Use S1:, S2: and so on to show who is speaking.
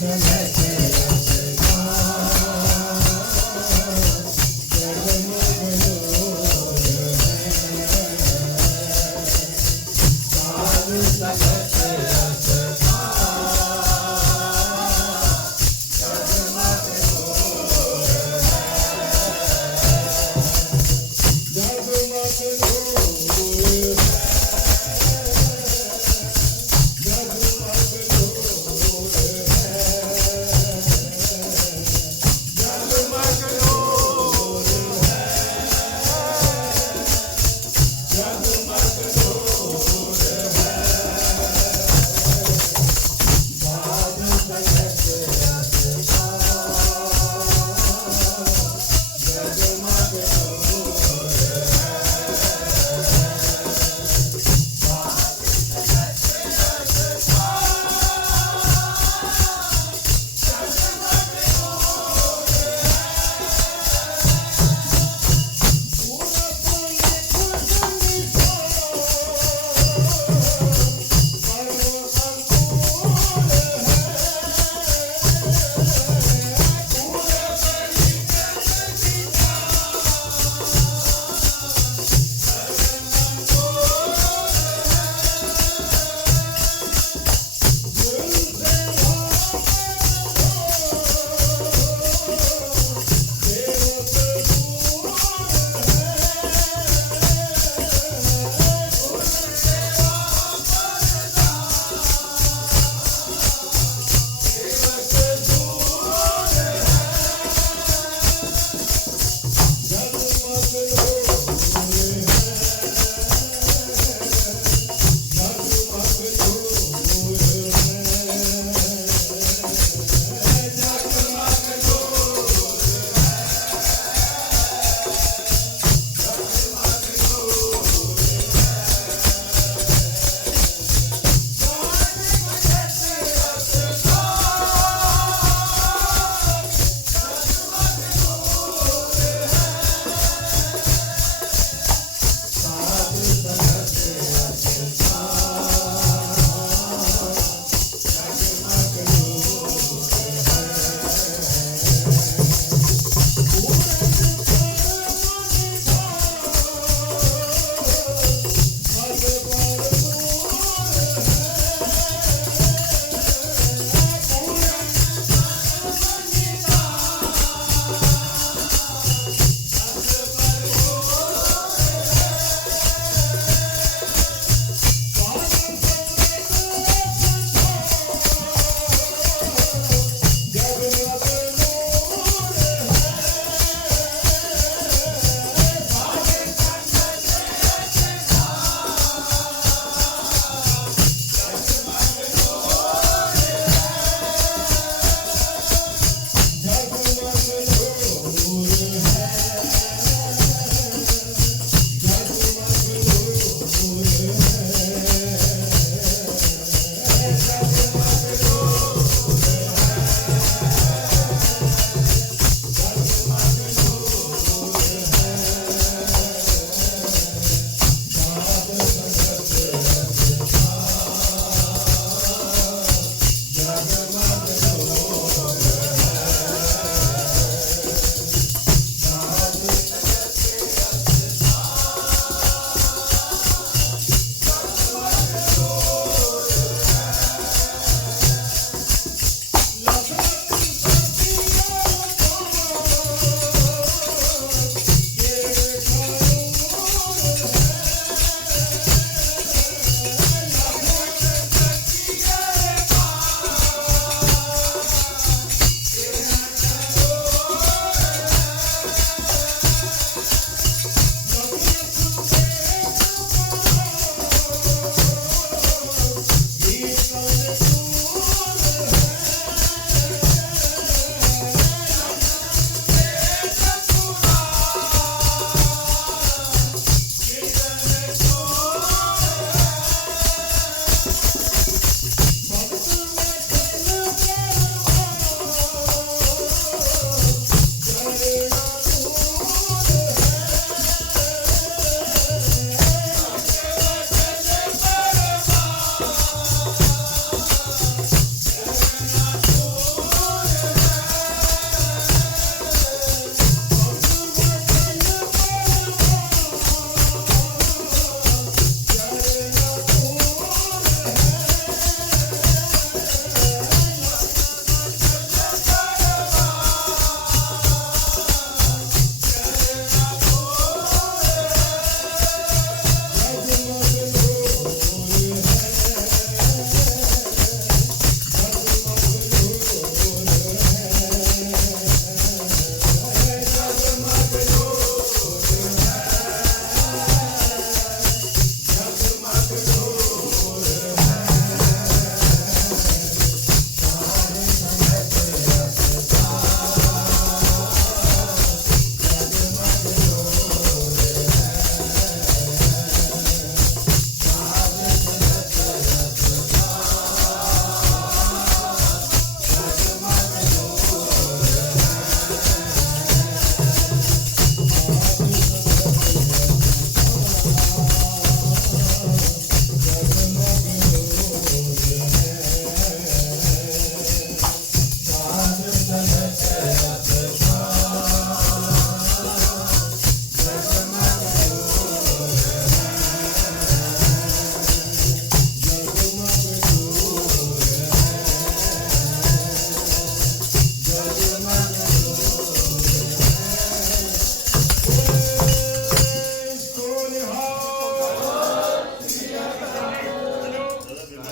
S1: समय